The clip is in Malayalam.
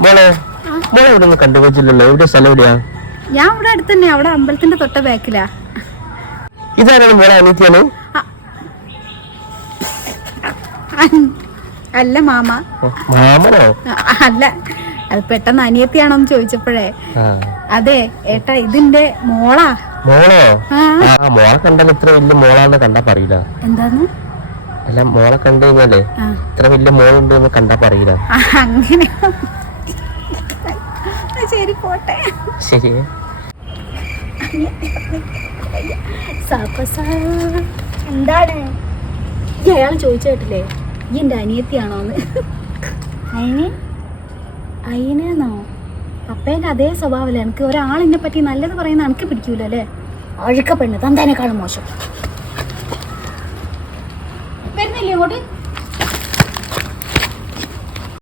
മോളെ മോളെ ഇവിടെ ഒന്നും കണ്ടുപോയില്ലല്ലോ. എവിടെ സ്ഥലം എവിടെയാ? ഞാൻ ഇവിടെ അടുത്ത് തന്നെ, അവിടെ അമ്പലത്തിന്റെ തൊട്ട ബാക്കിലാ. ഇതാരാണ് മോളെ? അനിയത്തിയാണ്? അല്ല മാമ. മാമനോ? അല്ല, അത് പെട്ടെന്ന് അനിയത്തിയാണോന്ന് ചോദിച്ചപ്പോഴേ. അതെ ഏട്ടാ, ഇതിന്റെ മോളാ. മോളോ? മോളെ കണ്ടാൽ ഇത്ര വലിയ മോളാന്ന് കണ്ടാ പറയില്ല. എന്താന്ന്? അല്ല, മോളെ കണ്ടു കഴിഞ്ഞാലേ ഇത്ര വലിയ മോളുണ്ട് എന്ന് കണ്ടാ പറയില്ല. അങ്ങനെ. ശരി പോട്ടെ. ശരി. എന്താണ് അയാൾ ചോദിച്ചു കേട്ടില്ലേ, ഈ എന്റെ അനിയത്തിയാണോന്ന്? അയിനെന്നോ? അപ്പേന്റെ അതേ സ്വഭാവല്ലേ. എനിക്ക് ഒരാളിനെ പറ്റി നല്ലത് പറയുന്ന എനിക്ക് പിടിക്കൂല അല്ലേ? അഴുക്ക പെണ്ണ് തന്തേനേക്കാളും മോശം. വരുന്നില്ലേ ഇങ്ങോട്ട്?